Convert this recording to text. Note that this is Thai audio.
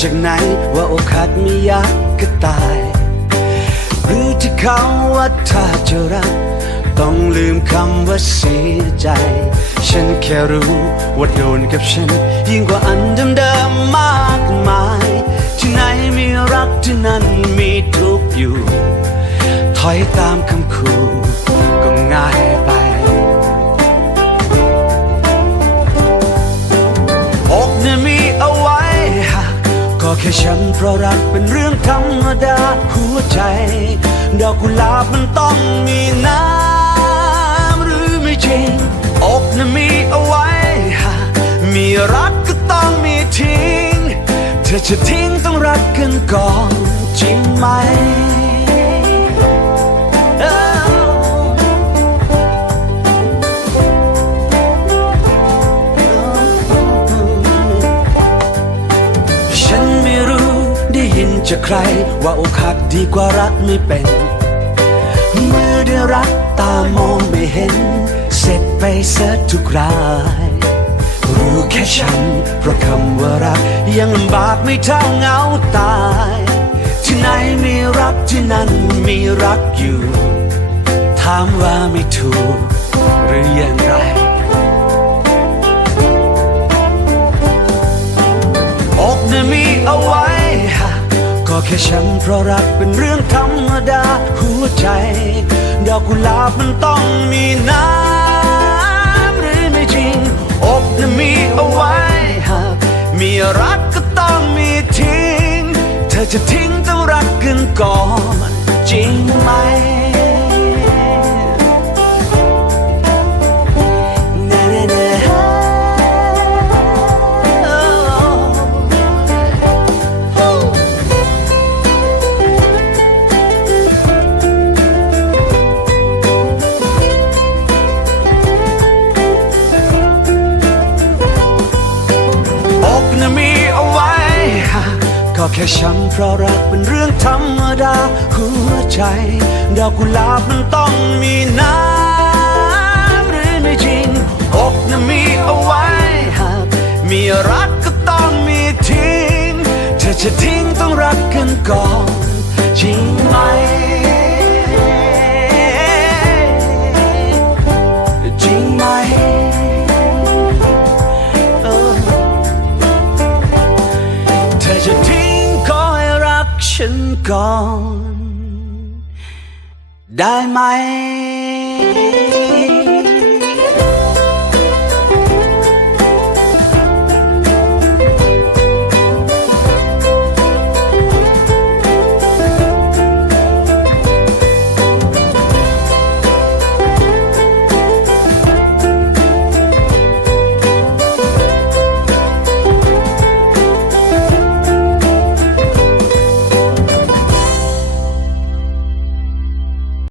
จากไหนว่าอกหักไม่อยากก็ตาย หรือที่เขาว่าถ้าจะรัก ต้องลืมคำว่าเสียใจ ฉันแค่รู้ว่าโดนกับฉัน ยิ่งกว่าอันเดิมๆมากมาย ที่ไหนมีรักที่นั่นมีทุกข์อยู่ ถอยตามคำคู่ แค่ช้ำเพราะรักเป็นเรื่องธรรมดาหัวใจ ดอกกุหลาบมันต้องมีน้ำหรือไม่จริงอกนี่ยมีเอาไว้ มีรักก็ต้องมีทิ้ง เธอจะทิ้งต้อง นจากใคร ว่าอกหักดีกว่ารักไม่เป็น เมื่อได้รักตามองไม่เห็น เสร็จไปเสียทุกราย รู้แค่ฉัน เพราะคำว่ารัก ยังลำบากไม่เท่าเหงาตาย ที่ไหนมีรักที่นั่นมีรักอยู่ ถามว่าไม่ถูก หรืออย่างไร แค่ฉันเพราะรักเป็นเรื่องธรรมดาหัวใจ ดอกกุหลาบมันต้องมีน้ำหรือไม่จริงอกเนี่ยมีเอาไว้หากมีรักก็ต้องมีทิ้ง เธอจะทิ้งต้องรักกันก่อน จริงไหม ก็แค่ช้ำเพราะรักเป็นเรื่องธรรมดาหัวใจดอกกุหลาบมันต้องมีน้ำหรือไม่จริงอกน่ะมีเอาไว้หากมีรักก็ต้องมีทิ้งเธอจะทิ้งต้องรักกันก่อนจริงไหม ก่อน ได้ไหม